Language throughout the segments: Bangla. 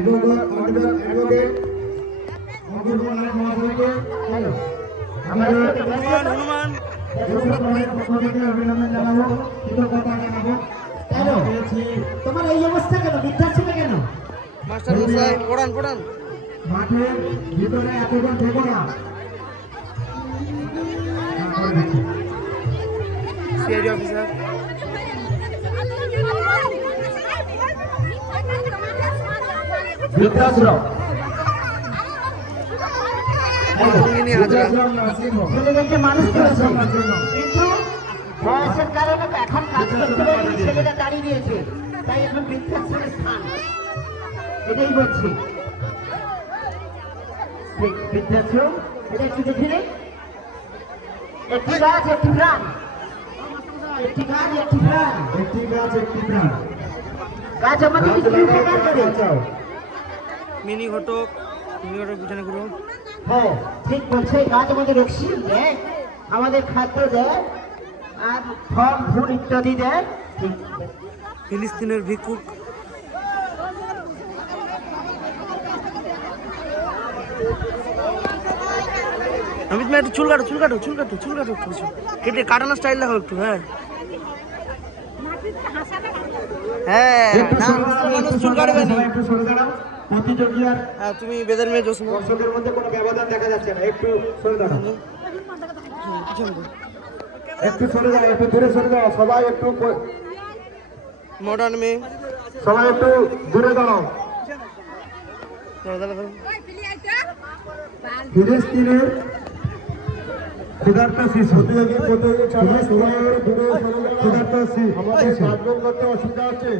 অ্যাডভোকেট অঙ্কুর নায়ক মহাশয়কে হনুমান পক্ষ থেকে অভিনন্দন জানাবো, কৃতজ্ঞতা জানাবো। তোমার এই অবস্থা কেন? বিদ্যার্থী কেন? মাস্টার মশাই পড়ান মাঠের ভিতরে এতজন থেকো না। সিআইডি অফিসার বৃদ্ধাশ্রম ছেলেদেরকে মানুষ করেছে, কিন্তু বয়সের কারণে এখন কাজ করতে পারেনি, ছেলেটা দাঁড়িয়ে দিয়েছে, তাই এখন বৃদ্ধাশ্রমের স্থান। এটাই বলছি, বৃদ্ধাশ্রম এটা একটু দেখে নেই। একটি গাছ একটি প্রাণ, একটি গাছ একটি প্রাণ, একটি গাছ একটি প্রাণ। গাছ আমাদের কি উপকার করে? মিনি ঘটক বুঝানো গুলো। হ্যাঁ ঠিক বলছে, গাছ আমাদের অক্সিজেন দেয়, আমাদের খাদ্য দেয়, আর ফল ফুল ইত্যাদি দেয়। ফিলিস্তিনের ভিক্ষুক অমিত ভাই একটু চুল কাটো কেটে কাটানো স্টাইল দেখো একটু। মানুষ চুল কাটবে না। একটু সরে দাঁড়াও। প্রতিযোগী আর তুমি বেদের মেয়ে জোসনা দর্শকের মধ্যে কোনো ব্যবধান দেখা যাচ্ছে না, একটু সরে দাঁড়াও, একটু সরে দাঁড়াও, একটু দূরে সরে দাও। সবাই একটু মডার্ন মেয়ে সবাই একটু দূরে দাঁড়াও। ফিলিস্তিনের ক্ষুধার্ত শিশু, ক্ষুধার্ত শিশু আমাদের সাধন করতে অসুবিধা হচ্ছে।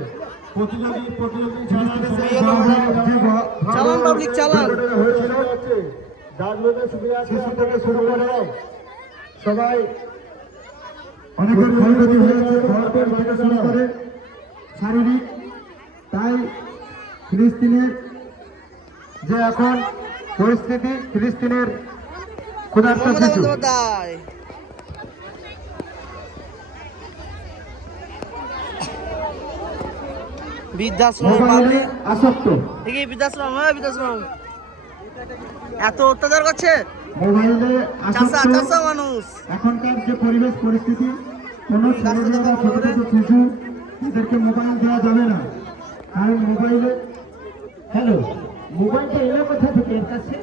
প্রতিযোগী চালান পাবলিক চালান হয়েছিল শিশু থেকে শুরু করে সবাই অনেকের ক্ষয়ক্ষতি হয়েছে, ঘরপেট থেকে শুরু করে শারীরিক। তাই ফিলিস্তিনের যে এখন পরিস্থিতি, ফিলিস্তিনের ক্ষুধার্ত শিশু বৃদ্ধাশ্রম আসক্ত, বৃদ্ধাশ্রম এত অত্যাচার করছে মোবাইলে আসক্ত মানুষ। এখনকার যে পরিবেশ পরিস্থিতি, কোনো ছেলেমেয়েরা ছোট ছোট শিশু, এদেরকে মোবাইল দেওয়া যাবে না, কারণ মোবাইলে মোবাইলটা এলো কোথা থেকে এর কাছে?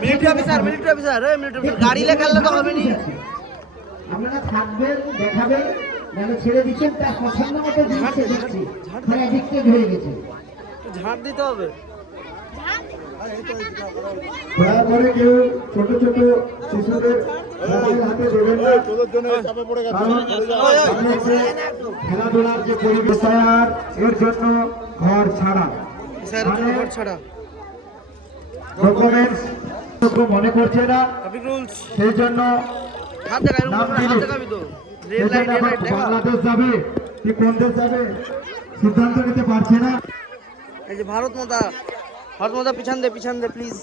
মিলিটারি অফিসার গাড়ি লেখালে তো হবে না। আপনারা থাকবেন, দেখাবেন, মানে ছেড়ে দিচ্ছেন, তার পছন্দ মতো দিচ্ছে, দেখছি অ্যাডিক্টেড হয়ে গেছে। ঝাড় দিতে হবে। দয়া করে কেউ ছোট ছোট শিশুদের মোবাইল হাতে দেবেন না, কারণ খেলাধুলার যে পরিবেশ এর জন্য ঘর ছাড়া ডকুমেন্টস মনে করছে না, সেই জন্য নাম দিলে বাংলাদেশ যাবে কি কোন দেশ যাবে সিদ্ধান্ত নিতে পারছে না। এই যে ভারত মাতা পিছান দে প্লিজ।